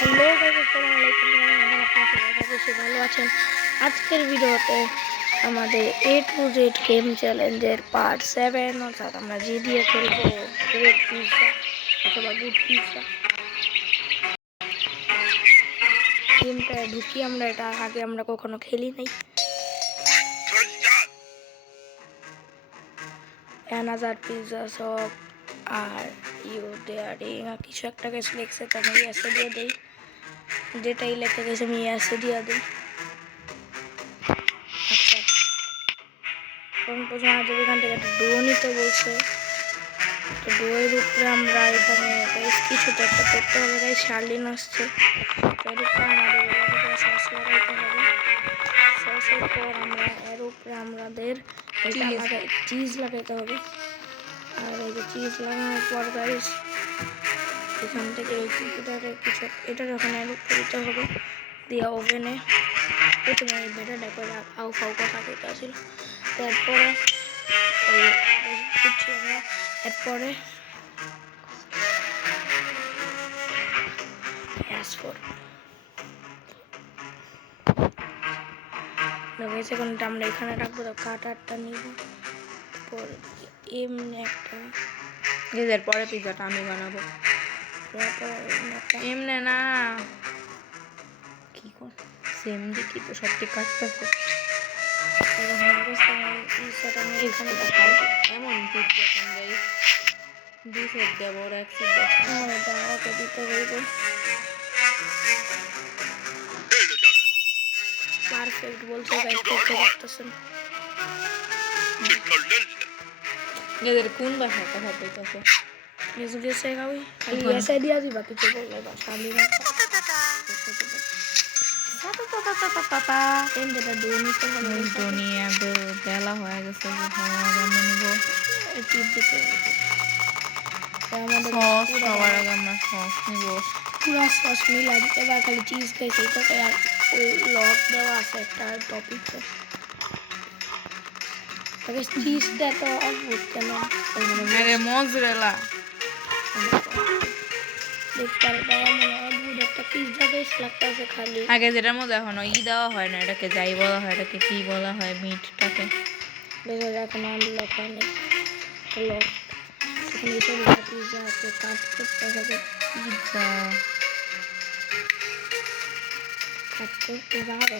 Hello guys, আসসালামু আলাইকুম। আপনারা অবশ্যই ভালো আছেন। আজকের ভিডিওতে আমাদের A to Z গেম চ্যালেঞ্জের পার্ট 7 অর্থাৎ আমরা জি দিয়ে খেলবো গ্রেট পিৎজা অথবা গুড পিৎজা। গেমটা ঢুকি আমরা, এটা আগে আমরা কখনো খেলি নাই। অ্যানাজার পিৎজা শপ আর ইউ দেয়ারিং কিছু একটা গেছে লেখছে, তো আমি এসে দিয়ে দিই, যেটাই লেখা গেছে আমি এসে দিয়ে দিই। আচ্ছা, কোন প্রথমে আমাদের এখান থেকে একটা ডো নিতে বলছে, তো ডোয়ের উপরে আমরা এখানে কিছুটা একটা করতে হবে। তাই শার্লিন আসছে, তার উপরে আমাদের সস লাগাইতে হবে। সসের পর আমরা এর উপরে আমাদের চিজ লাগাইতে হবে। আর এই যে চিজ লাগানোর পর গাইস এখান থেকে এই চিজটারে কিছু এটা যখন এর উপরে দিতে হবে, দিয়ে ওভেনে প্রথমে এই ব্যাটারটা করে আউ ফাউ কথা কইতেছিল। তারপরে এরপরে সেখানটা আমরা এখানে রাখবো, তো কাটারটা নিব। এমনি একটা এদের পরে পিৎজাটা আমি বানাবো। এমনি না কি কর সেম দেখি তো সত্যি কাটতেছে এমন পিৎজা গাইস দুই সেট দেব আর এক সেট ওকে দিতে হইব। পারফেক্ট বলছে গাইস, দেখতে পাচ্ছেন। এদের কোন ভাষায় কথা কইতাছে? গেছে গাওই খালি এসে দিয়া দিবা, কিছু বললে বা শালি না এন্ডটা দিয়ে নিতে হবে। দুনিয়া বেলা হয়ে গেছে, আমরা নিব টিপ দিতে আমাদের সস। সবার আগে আমরা সস নিব, পুরো সস মিলা দিতে বা খালি চিজ খাইছে এটাতে। আর ওই লক দেওয়া আছে একটা টপিকসে, আগে চিজটা তো অদ্ভুত কেন আরে মোজরেলা দেখতে মানে অদ্ভুত একটা পিৎজা বেশ লাগতেছে খালি। আগে যেটার মধ্যে এখনো দেওয়া হয় না, এটাকে যাই বলা হয়, এটাকে কি বলা হয়, মিটটাকে বেশ এখন আনলক হয়নি। লক পিৎজা হাতে কাজ করতে হবে, পিৎজা কাজ করতে যাবে।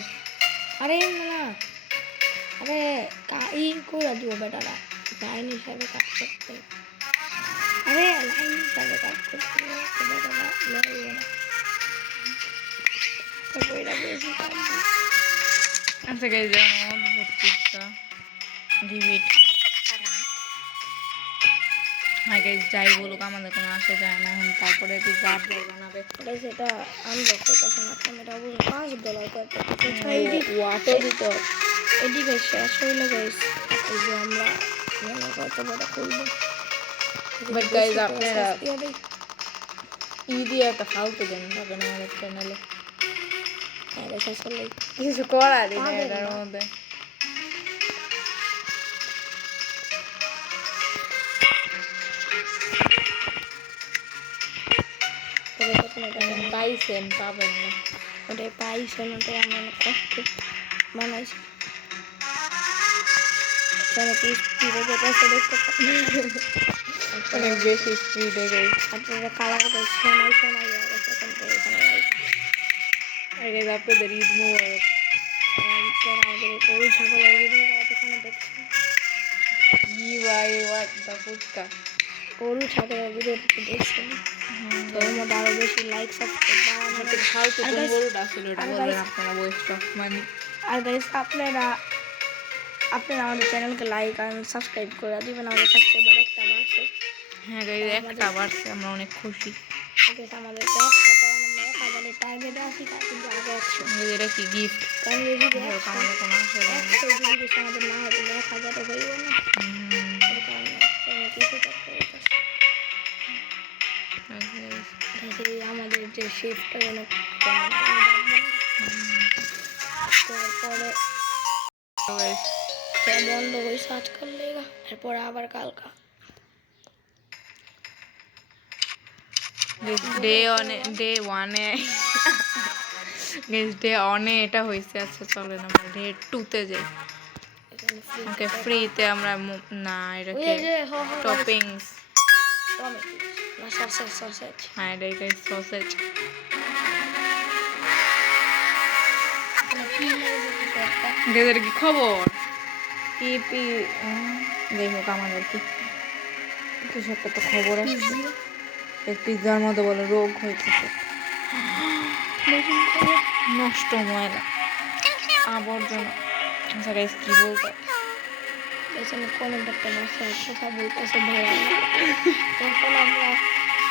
আরে না, আরে ই করে দিব বেটারা, লাইন হিসাবে কাজ করতে। আরে লাইন হিসাবে কাজ করতে বেটারা লড়বে না। আচ্ছা গাইস, অদ্ভুত পিৎজা গিভ ইট। আগে যাই বলুক আমাদের কোনো আসে যায় না। এখন তারপরে পিৎজা আপডেট বানাবে, সেটা আনলক করতেছে না, এটা বুঝে $5 ওয়াটও দিতে এদিকে শেষ হইলে গাইস এই যে আমরা কত বড় খুলবো। বাট গাইস আপনারা দিয়ে একটা ফালতু দেন পাবেন আমাদের চ্যানেলে। আসলে কিছু করারই নেই এটার মধ্যে। পাইছেন পাবেন না, ওটাই পাইছেন, ওটাই আমি অনেক কষ্ট বানাইছি। অনেক বেশি স্পিডে গেছে। আপনারা কালার সময় সময় আগে আপনাদের ঈদ মোবারক। আমাদের গরু ছাগলের ভিডিওখানে দেখছি কি ভাই ওয়াটটা ফুটকা গরু ছাগলের ভিডিওটা দেখছেন, তো ওর মধ্যে আরো বেশি লাইক সাবস্ক্রাইব আমাদের ফালতু কোন গরুটা ছিল ওটা বলবেন আপনারা ওয়েস্ট অফ মানি। আর গাইস আপনারা আমাদের চ্যানেলকে লাইক আর সাবস্ক্রাইব করে দিবেন। আমাদের সাবস্ক্রাইবার একটা বাড়ছে। হ্যাঁ গাইস, একটা বাড়ছে, আমরা অনেক খুশি। আমাদের 100 করার আমরা 1000 টার্গেটে আছি, কিন্তু আগে 100। এটা কি গিফট? কারণ এই ভিডিও আমাদের কোনো আসে যায় না, আমাদের না হলে 1000 হইব না। এই কারণে কিছু করতে হইতেছে। আমাদের যে শেফটা অনেক তারপরে বন্ধ করে সার্চ করলে এরপরে আবার কালকা ডে ওয়ানে ডে অনে এটা হয়েছে। আচ্ছা চলেন আমরা ডে 2-তে যাই। এখানে free ওকে তে ফ্রিতে আমরা না এটা ওই কি যে টপিংস। টমেটো না সসেজ হ্যাঁ এটা সসেজ। এখানে কি লাগে একটা এদের কি খবর? পি যাই হোক আমাদের কি কিছু একটা তো খবর আসছে। পিৎজার মতো বলে রোগ হইতেছে, নষ্ট ময়লা আবর্জনা। আচ্ছা গাইস কি বলতো, এখানে কমেন্ট একটা বসে কথা বলতেছে ভাইয়া। এখন আমরা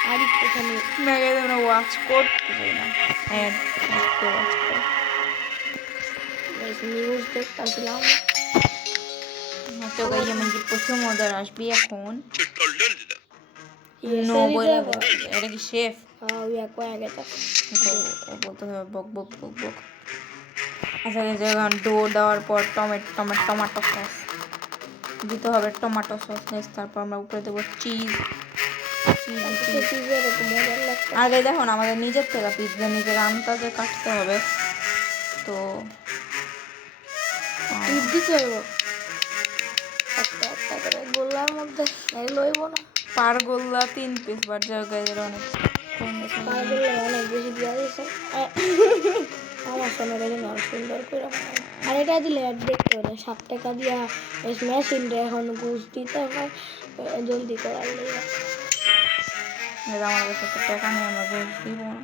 আরেকটুখানি না গাইস আমরা ওয়াচ করতে চাই না, অ্যাড করতে ওয়াচ করে নিউজ দেখতেছিলাম। তো গাইস আমি কি প্রচুর মজার আসবি এখন। Yes, নো I বলে did. এটা কি chef We are going to বলতে হবে বক বক বক বক। আচ্ছা এই যখন ডো দেওয়ার পর টমেটো সস দিতে হবে, টমেটো সস নেই, তারপর আমরা উপরে দেবো চিজ। আগে দেখুন আমাদের নিজের থেকে পিৎজা নিজের আন্দাজে কাটতে হবে, তো গোলার মধ্যে লইব না পার গোল্লা 3 পিস বার জায়গায় অনেক অনেক বেশি দিয়া দিয়েছে। আমার সোনার সুন্দর করে আর এটা দিলে আর দেখতে হবে 7 টাকা দিয়া মেশিন রে এখন ঘুষ দিতে হয় জলদি করার লেগে। আমার কাছে তো টাকা নেই, আমরা ঘুষ দিব না,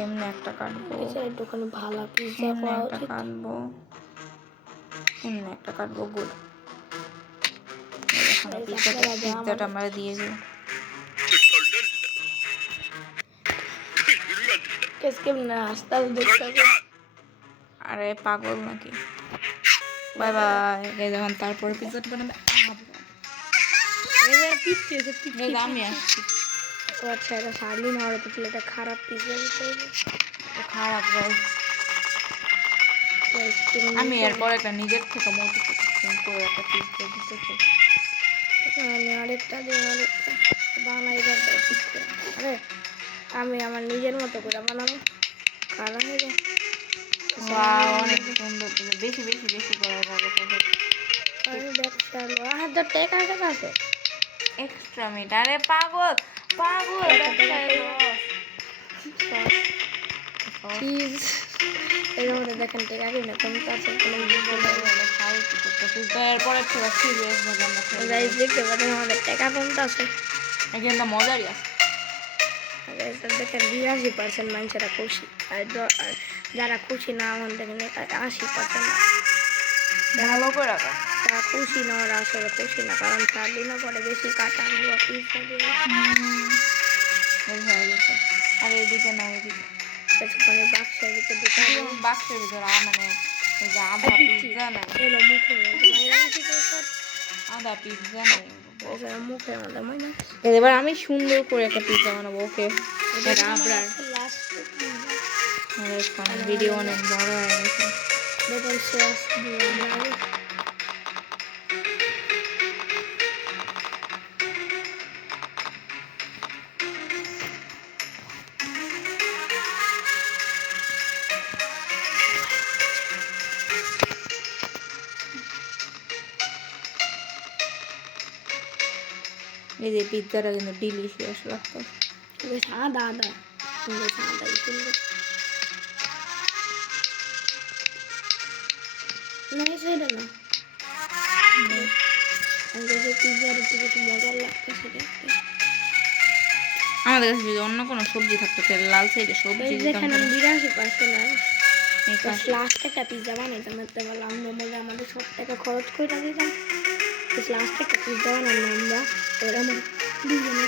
এমনি একটা কাটবো, একটুখানি ভালো পিৎজা এমনি পাওয়া একটা উচিত। কাটবো, এমনি একটা কাটবো, গুড। পিৎজাটা আমরা দিয়ে দিই। আরে পাগল নাকি, বাই বাই। যখন তারপরে পিৎজাটা বানাবে আমি আসছি। আচ্ছা এটা সারলি না, হয়তো এটা খারাপ পিৎজা খারাপ আমি এরপর একটা নিজের থেকে মোটিভেশন করে একটা পিৎজা দিতে চাই। আমি আরেকটা দিন আরেকটা বানাই দরকার ঠিক করে। আরে আমি আমার নিজের মতো করে বানাবো, খারাপ হয়ে যায়। অনেক সুন্দর, বেশি বেশি বেশি করা যাবে। ব্যবসা তো টেকা টাকা আছে এক্সট্রা মিট। আরে পাগল পাগল চিজ এর মধ্যে দেখেন টেকা কিনা কম আছে। এরপরে সিরিয়াস দেখতে পারেন আমাদের টেকা কমতে আছে, এখানটা মজারই আছে। দেখেন 82% মানুষেরা খুশি, আর যারা খুশি না আমার দেখেন 80%। ভালো করে রাখা তারা খুশি না, ওরা আসলে খুশি না, কারণ 4 দিনও পরে বেশি কাটা হওয়া পিৎজা দিয়ে হয়ে গেছে। আর এদিকে না এদিকে কিছুক্ষণের বাক্সের ভিতরে ঢুকা বাক্সের ভিতরে মানে আধা পিৎজা নাই, এলো মুখের মধ্যে আধা পিৎজা নাই মুখের মধ্যে মনে এবার আমি সুন্দর করে একটা পিৎজা বানাবো। ওকে আপনার ভিডিও অনেক বড় হয়ে গেছে। দেখুন শেষ দিয়ে এই যে পিৎজাটা কিন্তু ডিলিশিয়াস লাগতো। আদা আদা সুন্দর আদা সুন্দর না সেটা না পিৎজার একটু বেশি মজার লাগতো সেটা। আমাদের কাছে যদি অন্য কোনো সবজি থাকতো তাহলে লাল সাইডে সবজি যেখানে 82% লাস্ট একটা পিৎজা বানাইতাম, এতে বললাম আমরা আমাদের 100 টাকা খরচ করে দিতাম, লাস্ট একটা পিৎজা বানালাম আমরা। এবার আমার দুজনে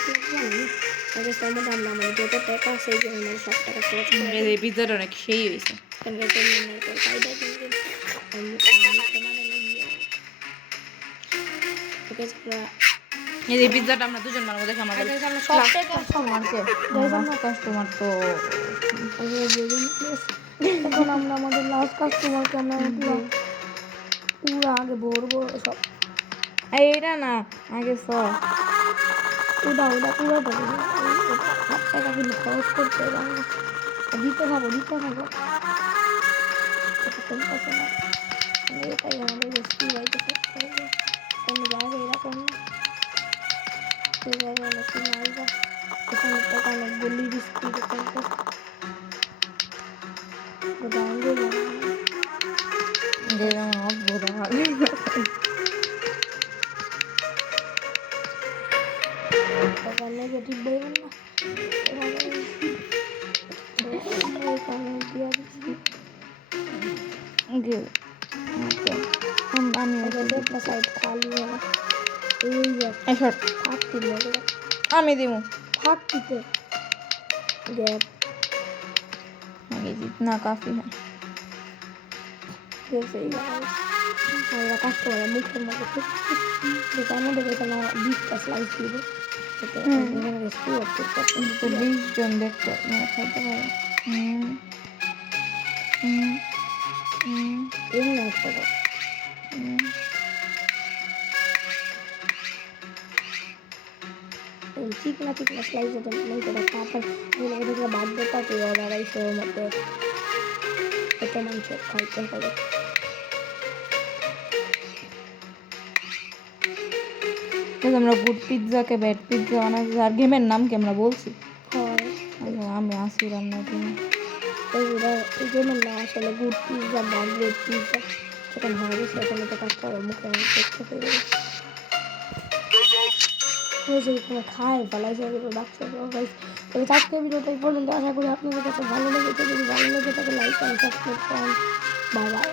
আমরা আমাদের যত টাকা আছে আমাদের 100 টাকা খরচ করে এই পিৎজাটা অনেক সেই হয়েছে। এই যে পিৎজাটা আমরা দুজন বানাবো, দেখে আমাদের কাস্টমার তো এখন আমরা আমাদের লাস্ট কাস্টমারকে আমরা পুরো আগে ভরবো সব। এইটা না আগে সব ওটা পুরোটা দিন, ওটা 8 টাকা কিন্তু খরচ করতে হবে আমরা। দিতে থাকো এটা চলতেছে না, মানে এটাই আমাদের রেস্কি বাড়িতে থাকতে হবে। কোনো জায়গায় এরকম না, সেই জায়গায় অনেক মালবা, এখানে তো অনেক গলি রিস্কি চলতেছে। গোডাউন দিয়ে যে যেমন অদ্ভুত হবে। নেগেটিভ বলবেন না, এখানে দিয়ে দিচ্ছি। আমি একটা সাইড খালি হলো, এই যে ফাঁক দিলে আমি দিব फाक पीते गैप ये जितना काफी है जैसे ही আমরা কাটতে হবে মুখের মধ্যে যেটা আমাদের এখানে 20টা স্লাইস দিব সেটা এখানে রেস্কি করতে তো 20 জন দেখতে মানে খাইতে পারে এর না একটা চিকনা স্লাইস যেটা নেই সেটা কাটার এটা বাধ্যতা কি অর্ডার আইসে ওর মধ্যে এত মাংস খাইতে হবে। আমরা গুড পিৎজাকে ব্যাড পিৎজা বানাচ্ছি আর গেমের নাম কি আমরা বলছি আমি আসি রান্না টিম এই গেমের নাম আসলে গুড পিৎজা বা গ্রেট পিৎজা সেখানে হবে সেখানে তো কাজটা মুখে দেখতে পেয়ে কোনো খায় পালাইছে ডাকছে তবে আজকের ভিডিওটা এই পর্যন্ত আশা করি আপনাদের কাছে ভালো লেগেছে। যদি ভালো লেগে থাকে লাইক অ্যান্ড সাবস্ক্রাইব করেন। Bye bye.